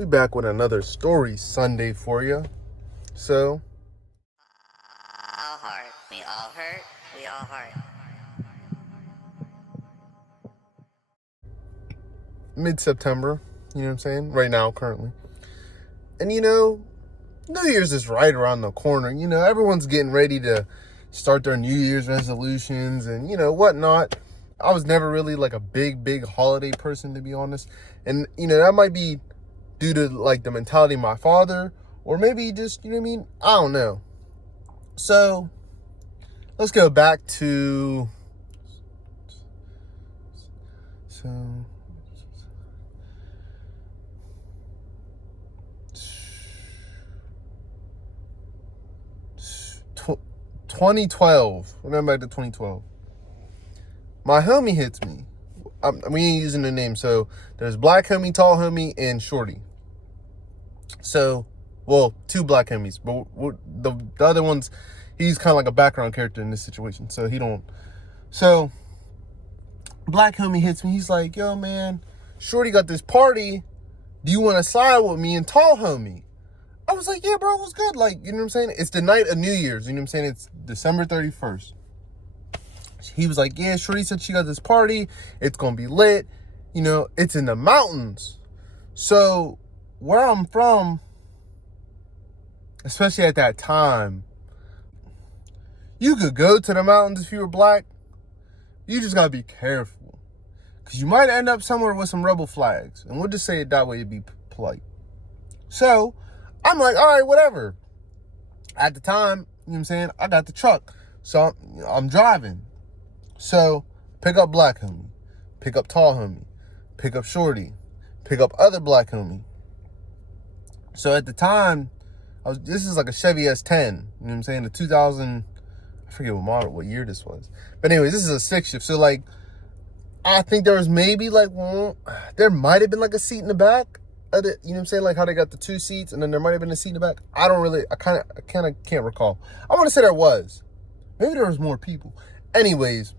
We back with another story Sunday for you. So, All heart. We all hurt. We all heart. mid-September, you know what I'm saying? Right now, currently. And New Year's is right around the corner. Everyone's getting ready to start their New Year's resolutions and, whatnot. I was never really like a big holiday person, to be honest. And, that might be due to like the mentality of my father, or maybe just, you know what I mean? I don't know. So, let's go back to, so, 2012. Remember back to 2012. My homie hits me. We ain't using the name. So there's black homie, tall homie, and shorty. So, well, two black homies, but the other one's, he's kind of like a background character in this situation. So he don't. So black homie hits me. He's like, "Yo, man, shorty got this party. Do you want to slide with me and tall homie?" I was like, "Yeah, bro, it was good." Like, you know what I'm saying? It's the night of New Year's. You know what I'm saying? It's December 31st. He was like, "Yeah, shorty said she got this party. It's going to be lit. It's in the mountains." So where I'm from, especially at that time, you could go to the mountains if you were black. You just got to be careful, because you might end up somewhere with some rebel flags. And we'll just say it that way to be polite. So I'm like, all right, whatever. At the time, you know what I'm saying, I got the truck. So I'm driving. So pick up black homie, pick up tall homie, pick up shorty, pick up other black homie. So at the time, this is like a Chevy S10, you know what I'm saying? The 2000, I forget what year this was. But anyways, this is a stick shift. So like, I think there was maybe like, there might have been like a seat in the back of it, you know what I'm saying? Like how they got the two seats and then there might have been a seat in the back. I kind of can't recall. I want to say there was. Maybe there was more people. Anyways,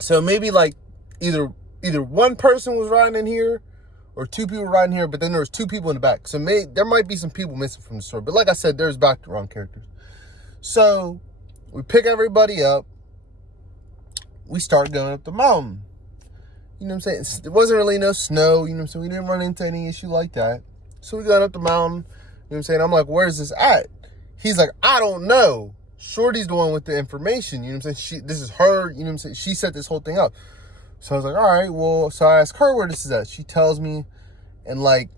so maybe like either one person was riding in here or two people riding here, but then there was two people in the back. So there might be some people missing from the story. But like I said, there's background characters. So we pick everybody up. We start going up the mountain. You know what I'm saying? There wasn't really no snow, you know what I'm saying? We didn't run into any issue like that. So we got up the mountain, you know what I'm saying? I'm like, "Where's this at?" He's like, "I don't know. Shorty's the one with the information," you know what I'm saying? This is her, you know what I'm saying? She set this whole thing up. So I was like, all right, well, so I asked her where this is at. She tells me, and like,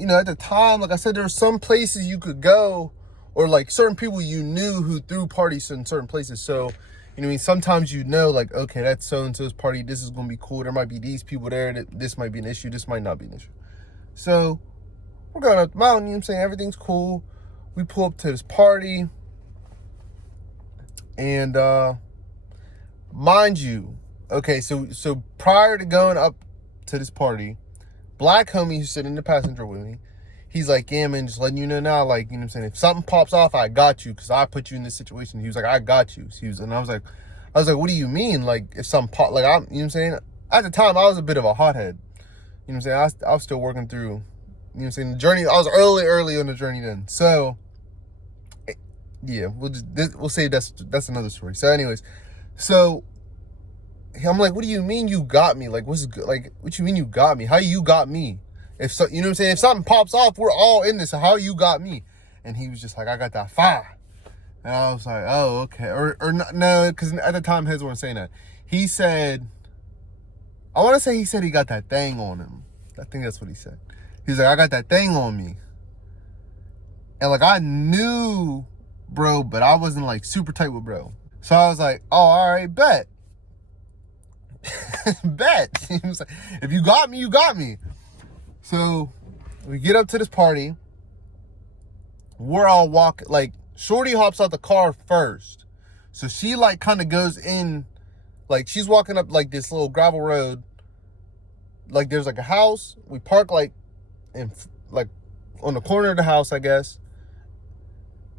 at the time, like I said, there were some places you could go, or like certain people you knew who threw parties in certain places. So, sometimes like, okay, that's so-and-so's party. This is going to be cool. There might be these people there. This might be an issue. This might not be an issue. So we're going up the mountain, you know what I'm saying? Everything's cool. We pull up to this party. And mind you, okay, so prior to going up to this party, black homie who's sitting in the passenger with me, he's like, "Yeah, man, just letting you know now, like, you know what I'm saying, if something pops off, I got you, because I put you in this situation." He was like, "I got you." And I was like, "What do you mean? Like, if something pop, like, you know what I'm saying?" At the time, I was a bit of a hothead. You know what I'm saying? I was still working through, you know what I'm saying, the journey. I was early on the journey then. So, yeah, we'll say that's another story. So anyways, so I'm like, "What do you mean you got me? Like, what you mean you got me? How you got me? If so, you know what I'm saying? If something pops off, we're all in this. So how you got me?" And he was just like, "I got that fire." And I was like, "Oh, okay." Or no, because at the time his weren't saying that. He said, I want to say he said he got that thing on him. I think that's what he said. He was like, "I got that thing on me." And like, I knew bro, but I wasn't like super tight with bro. So I was like, "Oh, all right, bet." Bet. He was like, "If you got me, you got me." So we get up to this party. We're all walking, like, shorty hops out the car first. So she like kind of goes in, like she's walking up like this little gravel road. Like there's like a house. We park like like on the corner of the house, I guess.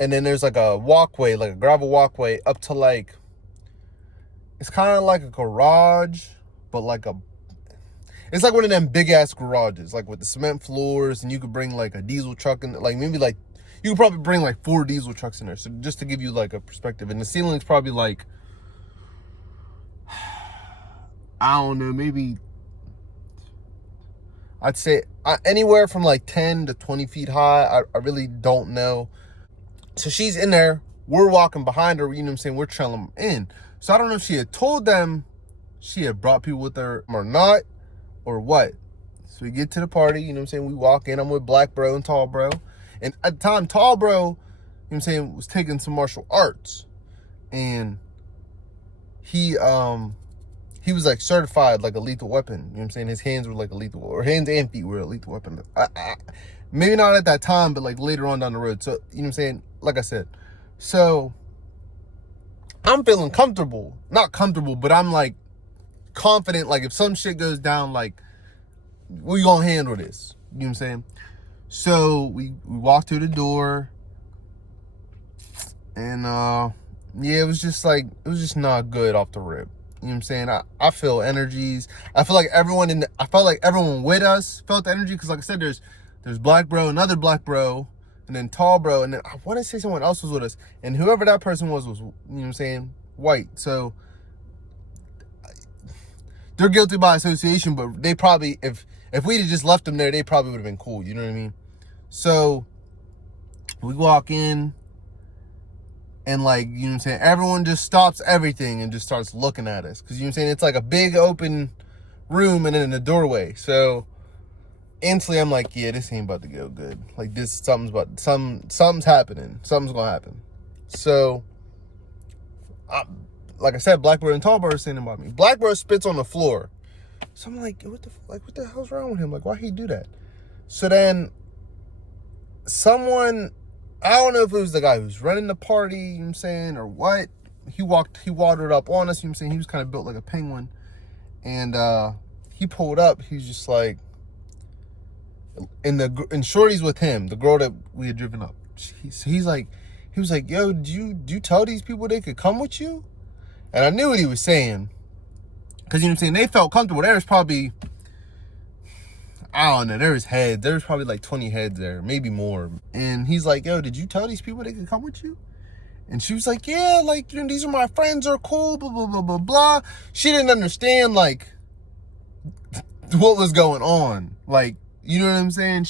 And then there's like a walkway, like a gravel walkway up to like, it's kind of like a garage, but like It's like one of them big ass garages, like with the cement floors, and you could bring like a diesel truck in, like maybe like you could probably bring like 4 diesel trucks in there. So just to give you like a perspective, and the ceiling's probably like, I don't know, maybe I'd say anywhere from like 10 to 20 feet high. I really don't know. So she's in there. We're walking behind her. You know what I'm saying? We're trailing in. So I don't know if she had told them she had brought people with her or not, or what. So we get to the party. You know what I'm saying? We walk in. I'm with Black Bro and Tall Bro. And at the time, Tall Bro, you know what I'm saying, was taking some martial arts. And he was like certified like a lethal weapon. You know what I'm saying? His hands were like a lethal, or hands and feet were a lethal weapon. Maybe not at that time, but like later on down the road. So, you know what I'm saying? Like I said. So I'm feeling comfortable. Not comfortable, but I'm like confident. Like if some shit goes down, like we gonna handle this. You know what I'm saying? So we walked through the door. And yeah, it was just not good off the rip. You know what I'm saying? I feel energies. I feel like everyone I felt like everyone with us felt the energy, because like I said, there's Black Bro, another Black Bro, and then Tall Bro, and then I want to say someone else was with us, and whoever that person was, you know what I'm saying, white. So they're guilty by association, but they probably, if we'd have just left them there, they probably would have been cool. You know what I mean? So we walk in. And like, you know what I'm saying, everyone just stops everything and just starts looking at us. Because, you know what I'm saying, it's like a big open room and then a doorway. So instantly I'm like, yeah, this ain't about to go good. Like something's happening. Something's going to happen. So, like I said, Black Bro and Tall Bro are saying about me. Black Bro spits on the floor. So I'm like, what the hell's wrong with him? Like, why he do that? So then someone, I don't know if it was the guy who's running the party, you know what I'm saying, or what. He watered up on us, you know what I'm saying. He was kind of built like a penguin. And he pulled up. He's just like, and Shorty's with him, the girl that we had driven up. He was like, yo, do you tell these people they could come with you? And I knew what he was saying. Because, you know what I'm saying, they felt comfortable. There was probably, I don't know, there was probably like 20 heads there, maybe more. And he's like, yo, did you tell these people they could come with you? And she was like, yeah, like, you know, these are my friends, are cool, blah, blah, blah, blah, blah. She didn't understand, like, what was going on. Like, you know what I'm saying?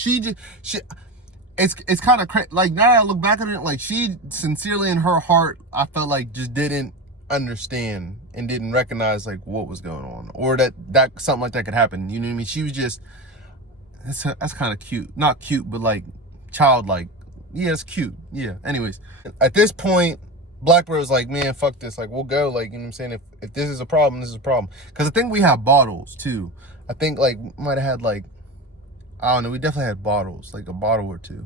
It's kind of crazy. Like, now that I look back at it, like, she sincerely in her heart, I felt like just didn't understand and didn't recognize, like, what was going on. Or that something like that could happen. You know what I mean? She was just, that's kind of cute. Not cute, but like childlike. Yeah, it's cute. Yeah. Anyways, at this point, Black Bro was like, man, fuck this. Like, we'll go. Like, you know what I'm saying? If this is a problem, this is a problem. Because I think we have bottles too. I think like might have had like, I don't know. We definitely had bottles, like a bottle or two.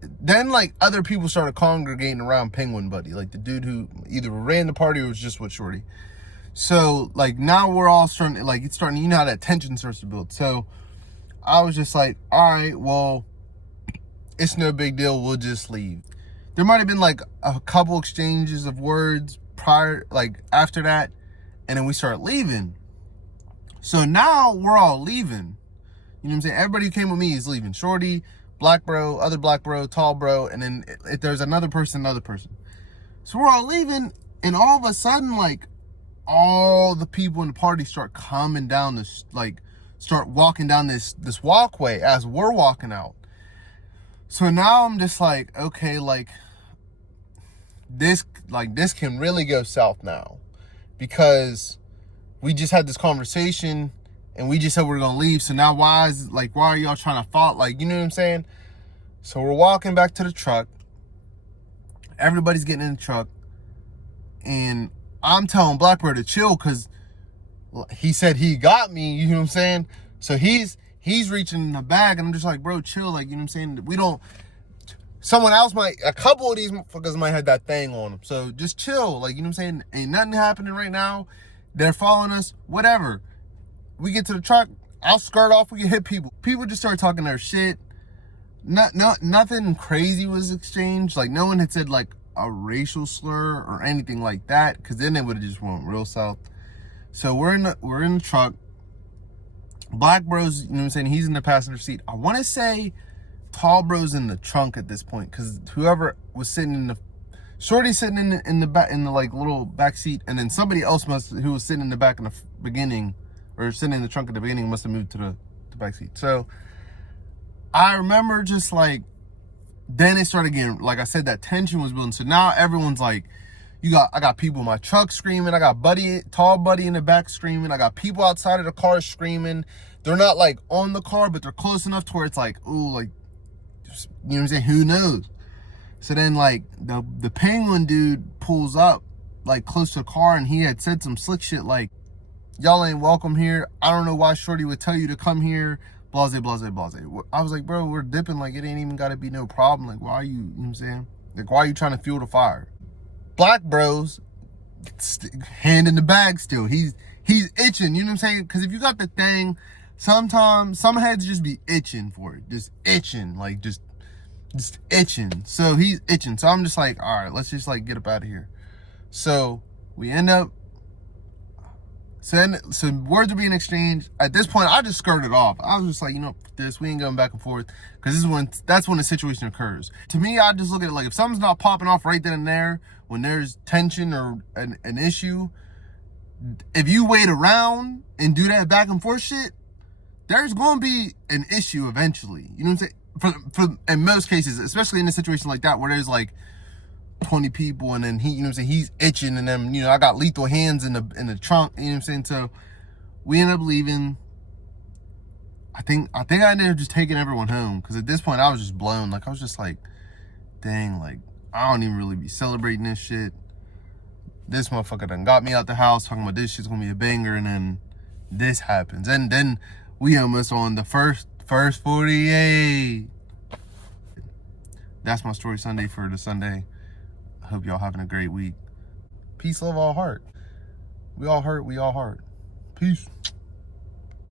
Then like other people started congregating around Penguin Buddy, like the dude who either ran the party or was just with Shorty. So like now we're all starting to, like, it's starting, you know how that tension starts to build. So I was just like, all right, well, it's no big deal. We'll just leave. There might have been like a couple exchanges of words prior, like after that. And then we start leaving. So now we're all leaving. You know what I'm saying? Everybody who came with me is leaving. Shorty, Black Bro, other Black Bro, Tall Bro. And then if there's another person. So we're all leaving. And all of a sudden, like, all the people in the party start coming down this, like, start walking down this walkway as we're walking out. So now I'm just like, okay, like this can really go south now, because we just had this conversation and we just said we're gonna leave. So now why are y'all trying to fight? Like, you know what I'm saying? So we're walking back to the truck. Everybody's getting in the truck, and I'm telling Black Bro to chill, because he said he got me, you know what I'm saying? So he's reaching in the bag, and I'm just like, bro, chill. Like, you know what I'm saying? A couple of these motherfuckers might have that thing on them. So just chill. Like, you know what I'm saying? Ain't nothing happening right now. They're following us, whatever. We get to the truck, I'll skirt off, we can hit people. People just start talking their shit. Nothing crazy was exchanged. Like, no one had said like a racial slur or anything like that, because then they would have just went real south. So we're in the truck, Black Bro's, you know what I'm saying, he's in the passenger seat. I want to say Tall Bro's in the trunk at this point, because whoever was sitting in the Shorty sitting in the back, in the like little back seat, and then somebody else who was sitting in the back in the beginning, or sitting in the trunk at the beginning, must have moved to the back seat. So I remember just like, then it started getting, like I said, that tension was building. So now everyone's like, I got people in my truck screaming. I got Tall Buddy in the back screaming. I got people outside of the car screaming. They're not like on the car, but they're close enough to where it's like, ooh, like, just, you know what I'm saying? Who knows? So then like the Penguin dude pulls up like close to the car, and he had said some slick shit like, y'all ain't welcome here. I don't know why Shorty would tell you to come here. Blase, blase, blase. I was like, bro, we're dipping. Like, it ain't even got to be no problem. Like, why are you know what I'm saying? Like, why are you trying to fuel the fire? Black Bro's hand in the bag still. He's itching, you know what I'm saying? Because if you got the thing, sometimes some heads just be itching for it. Just itching. Like, just itching. So he's itching. So I'm just like, all right, let's just like get up out of here. So we end up, so words are being exchanged. At this point, I just skirted off. I was just like, you know, we ain't going back and forth, because that's when the situation occurs. To me, I just look at it like, if something's not popping off right then and there, when there's tension or an issue, if you wait around and do that back and forth shit, there's going to be an issue eventually. You know what I'm saying? For in most cases, especially in a situation like that where there's like 20 people, and then you know what I'm saying, he's itching, and then, you know, I got lethal hands in the trunk, you know what I'm saying? So we ended up leaving. I think I ended up just taking everyone home, because at this point I was just blown. Like, I was just like, dang, like, I don't even really be celebrating this shit. This motherfucker done got me out the house talking about this shit's gonna be a banger, and then this happens, and then we almost on the first 48. That's my story Sunday for the Sunday. I hope y'all having a great week. Peace, love, all heart. We all hurt, we all heart. Peace.